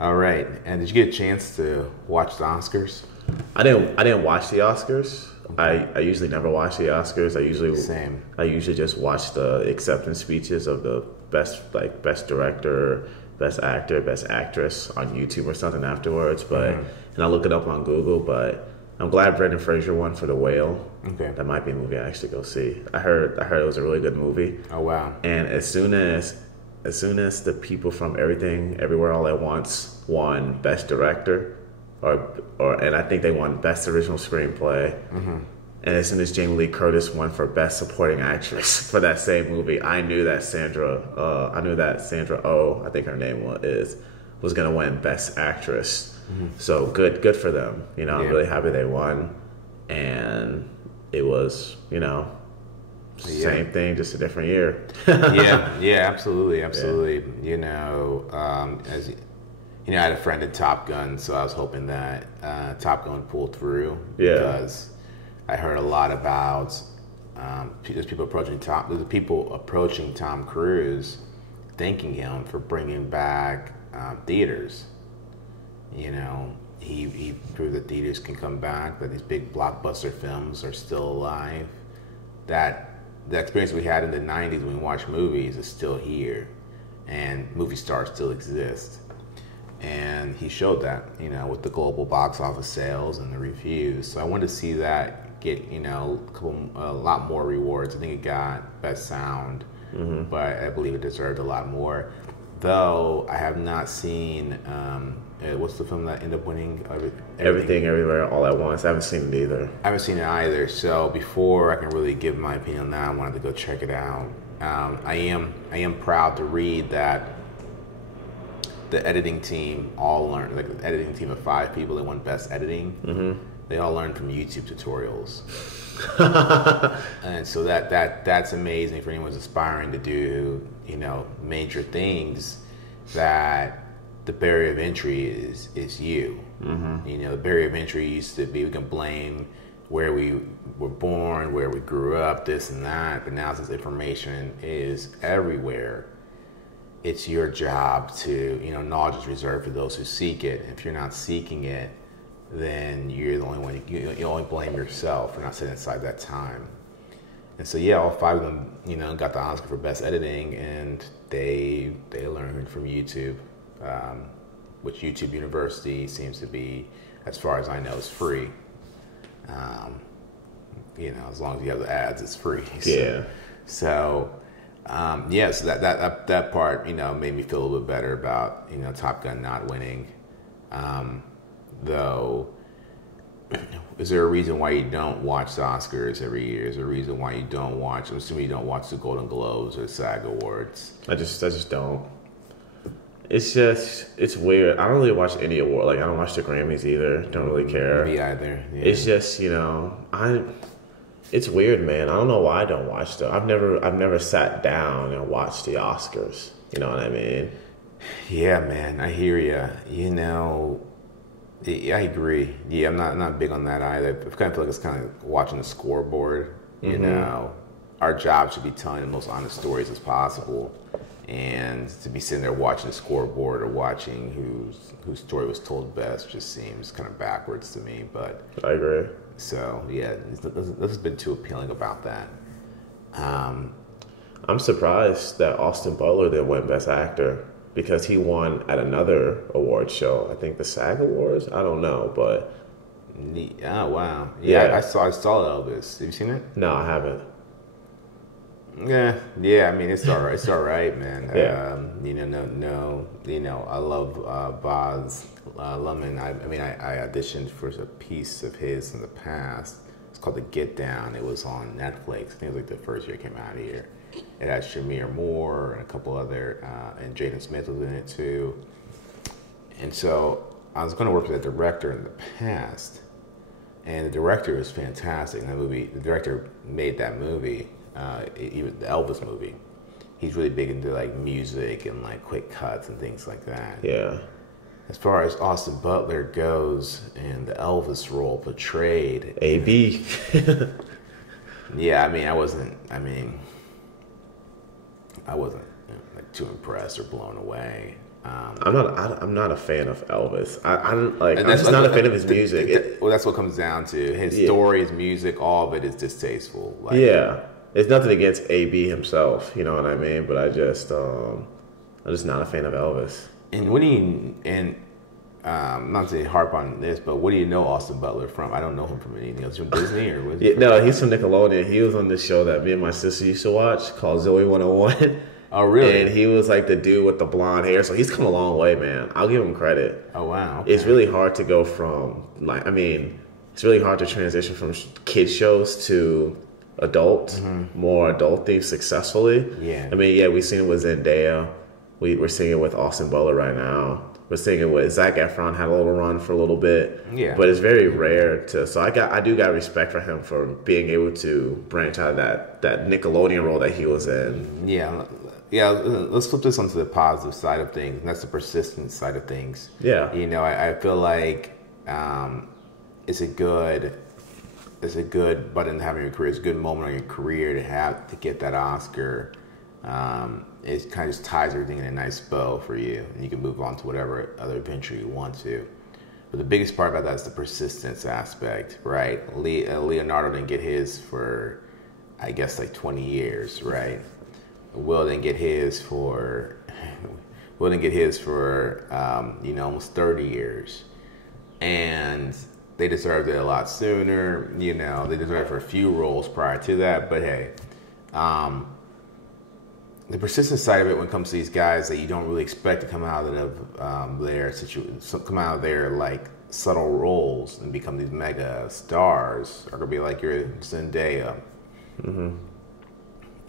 All right. And did you get a chance to watch the Oscars? I didn't watch the Oscars. I usually never watch the Oscars. Same. I usually just watch the acceptance speeches of the best director, best actor, best actress on YouTube or something afterwards. But and I look it up on Google. But I'm glad Brendan Fraser won for The Whale. Okay. That might be a movie I actually go see. I heard it was a really good movie. Oh wow. And as soon as the people from Everything Everywhere All at Once won Best Director, and I think they won Best Original Screenplay, and as soon as Jamie Lee Curtis won for Best Supporting Actress for that same movie, I knew that Sandra Oh, I think her name was gonna win Best Actress. So good for them. I'm really happy they won, and it was same thing, just a different year. yeah, absolutely. As I had a friend in Top Gun, so I was hoping that Top Gun would pull through. Yeah. Because I heard a lot about there's people approaching Tom Cruise, thanking him for bringing back theaters. He proved that theaters can come back, that these big blockbuster films are still alive. That the experience we had in the 90s when we watched movies is still here, and movie stars still exist. And he showed that, with the global box office sales and the reviews. So I wanted to see that get, a lot more rewards. I think it got Best Sound, but I believe it deserved a lot more. Though I have not seen, what's the film that ended up winning? Everything Everywhere All at Once. I haven't seen it either. I haven't seen it either. So before I can really give my opinion on that, I wanted to go check it out. I am proud to read that the editing team all learned, like the editing team of 5 people that won Best Editing, they all learned from YouTube tutorials. And so that's amazing for anyone who's aspiring to do, major things, that the barrier of entry is you. The barrier of entry used to be, we can blame where we were born, where we grew up, this and that, but now since information is everywhere, it's your job to, knowledge is reserved for those who seek it. If you're not seeking it, then you're the only one, you only blame yourself for not sitting inside that time. And so, all 5 of them, got the Oscar for Best Editing, and they learned from YouTube, which YouTube University seems to be, as far as I know, is free. As long as you have the ads, it's free. So that part, made me feel a little bit better about, Top Gun not winning. Though, is there a reason why you don't watch the Oscars every year? Is there a reason why you don't watch, I'm assuming you don't watch the Golden Globes or the SAG Awards? I just don't. It's weird. I don't really watch any award. Like, I don't watch the Grammys either. Don't really care. Me either. Yeah. It's just, it's weird, man. I don't know why I don't watch them. I've never sat down and watched the Oscars. You know what I mean? Yeah, man. I hear you. Yeah, I agree. Yeah, I'm not big on that either. I kind of feel like it's kind of watching the scoreboard. Our job should be telling the most honest stories as possible. And to be sitting there watching the scoreboard or watching whose story was told best just seems kind of backwards to me. But I agree. So this has been too appealing about that. I'm surprised that Austin Butler didn't win Best Actor, because he won at another award show. I think the SAG Awards. I don't know, but oh wow, yeah. I saw Elvis. Have you seen it? No, I haven't. Yeah. I mean, it's all right. It's all right, man. Yeah. I love Boz Lemon. I auditioned for a piece of his in the past. It's called The Get Down. It was on Netflix. I think it was like the first year it came out here. It had Shamir Moore and a couple other, and Jaden Smith was in it too. And so I was going to work with a director in the past, and the director was fantastic in that movie. The director made that movie. Even the Elvis movie, he's really big into like music and like quick cuts and things like that. Yeah. As far as Austin Butler goes and the Elvis role portrayed, AB. Yeah, I wasn't like too impressed or blown away. I'm not a fan of Elvis. I'm like, And I'm just not a fan of his music. well, that's what it comes down to. His Yeah. story, his music, all of it is distasteful. Like, Yeah, it's nothing against AB himself, you know what I mean? But I'm just not a fan of Elvis. and what do you and not to harp on this, but what do you know Austin Butler from? I don't know him from anything else. From Disney or was Yeah, no, he's from Nickelodeon. He was on this show that me and my sister used to watch called Zoe 101. Oh, really? And he was like the dude with the blonde hair. So he's come a long way, man. I'll give him credit. Oh, wow. Okay. It's really hard to go from, like, I mean, it's really hard to transition from kid shows to adult, more adult themes successfully. Yeah. I mean, yeah, we've seen it with Zendaya. We're seeing it with Austin Butler right now. We're seeing it with Zac Efron had a little run for a little bit. Yeah. But it's very rare to. So I do got respect for him for being able to branch out of that Nickelodeon role that he was in. Yeah. Yeah, let's flip this onto the positive side of things, and that's the persistence side of things. Yeah. You know, I feel like it's a good button to have in your career. It's a good moment in your career to get that Oscar. It kind of just ties everything in a nice bow for you, and you can move on to whatever other venture you want to. But the biggest part about that is the persistence aspect, right? Leonardo didn't get his for, I guess, like 20 years, right? Will didn't get his for almost 30 years, and they deserved it a lot sooner. You know, they deserved it for a few roles prior to that. But hey, the persistence side of it when it comes to these guys that you don't really expect to come out of come out of their like subtle roles and become these mega stars are gonna be like your Zendaya. Mm-hmm.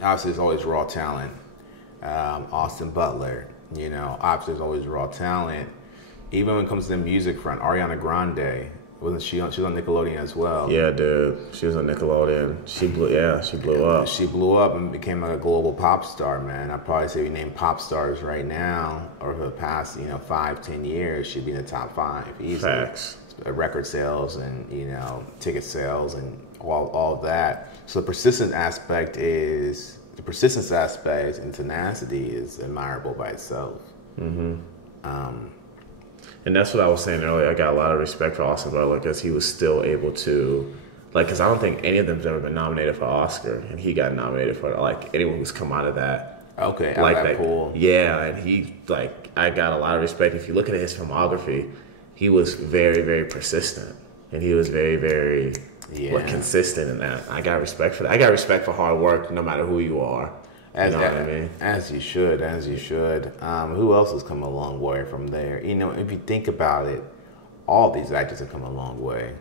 Obviously, there's always raw talent. Austin Butler, you know, obviously there's always raw talent. Even when it comes to the music front, Ariana Grande, wasn't she on? She was on Nickelodeon as well. Yeah, dude, she was on Nickelodeon. She blew up. She blew up and became like a global pop star, man. I'd probably say we name pop stars right now, or for the past, 5-10 years, she'd be in the top 5 easily. Facts. Record sales and ticket sales and all of that. So the persistence aspect and tenacity is admirable by itself. Mm-hmm. And that's what I was saying earlier. I got a lot of respect for Austin Butler because he was still able to, because I don't think any of them's ever been nominated for Oscar, and he got nominated for anyone who's come out of that. Okay, out of that pool. Yeah, and he I got a lot of respect. If you look at his filmography, he was very, very persistent, and he was very, very consistent in that. I got respect for that. I got respect for hard work, no matter who you are. You know what I mean? As you should. Who else has come a long way from there? If you think about it, all these actors have come a long way.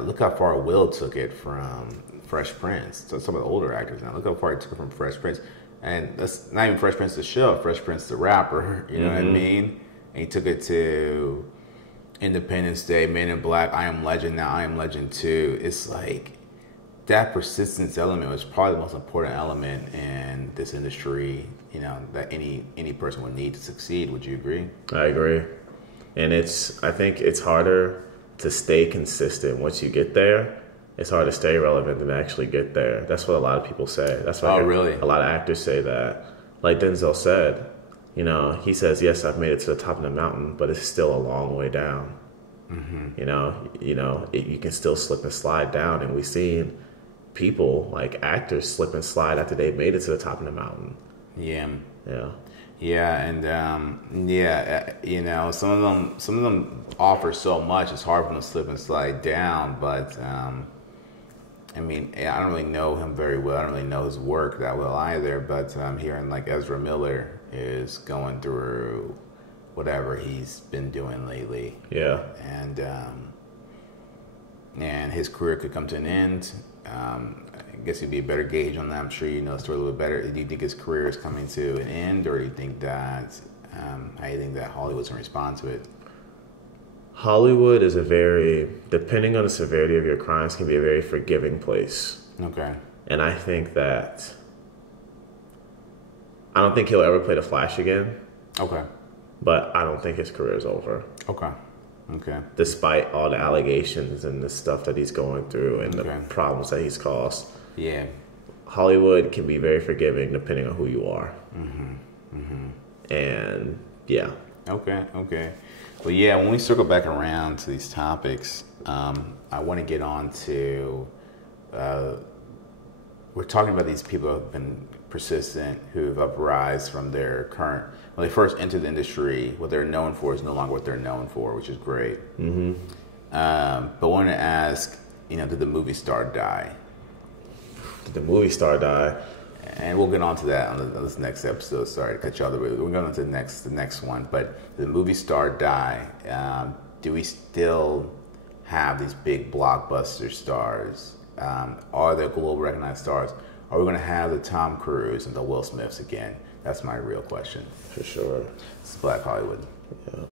Look how far Will took it from Fresh Prince. So some of the older actors now. Look how far he took it from Fresh Prince. And that's not even Fresh Prince the show, Fresh Prince the rapper. You know what I mean? And he took it to Independence Day, Men in Black, I Am Legend, now I Am Legend 2. It's like that persistence element was probably the most important element in this industry, that any person would need to succeed. Would you agree? I agree. And I think it's harder to stay consistent once you get there. It's hard to stay relevant than actually get there. That's what a lot of people say. That's why really? A lot of actors say that. Like Denzel said, he says, yes, I've made it to the top of the mountain, but it's still a long way down. Mm-hmm. You can still slip and slide down. And we've seen people, like actors, slip and slide after they've made it to the top of the mountain. Yeah. Yeah. Yeah, and some of them offer so much. It's hard for them to slip and slide down. But I don't really know him very well. I don't really know his work that well either. But I'm hearing like Ezra Miller is going through whatever he's been doing lately. Yeah, and his career could come to an end. I guess you'd be a better gauge on that. I'm sure you know the story a little bit better. Do you think his career is coming to an end, or do you think that how do you think that Hollywood's going to respond to it? Hollywood is depending on the severity of your crimes, can be a very forgiving place. Okay. And I think that I don't think he'll ever play the Flash again. Okay. But I don't think his career is over. Okay. Despite all the allegations and the stuff that he's going through and the problems that he's caused. Yeah. Hollywood can be very forgiving depending on who you are. Mm-hmm. Mm-hmm. And yeah. Okay. Well, yeah, when we circle back around to these topics, I want to get on to, we're talking about these people who have been persistent, who've uprised from their current, when they first entered the industry, what they're known for is no longer what they're known for, which is great. Mm-hmm. But I want to ask, did the movie star die? Did the movie star die? And we'll get on to that on this next episode. Sorry to cut you all the way. We're going on to the next one. But did the movie star die? Do we still have these big blockbuster stars? Are there global recognized stars? Are we going to have the Tom Cruise and the Will Smiths again? That's my real question. For sure. It's Black Hollywood. Yeah.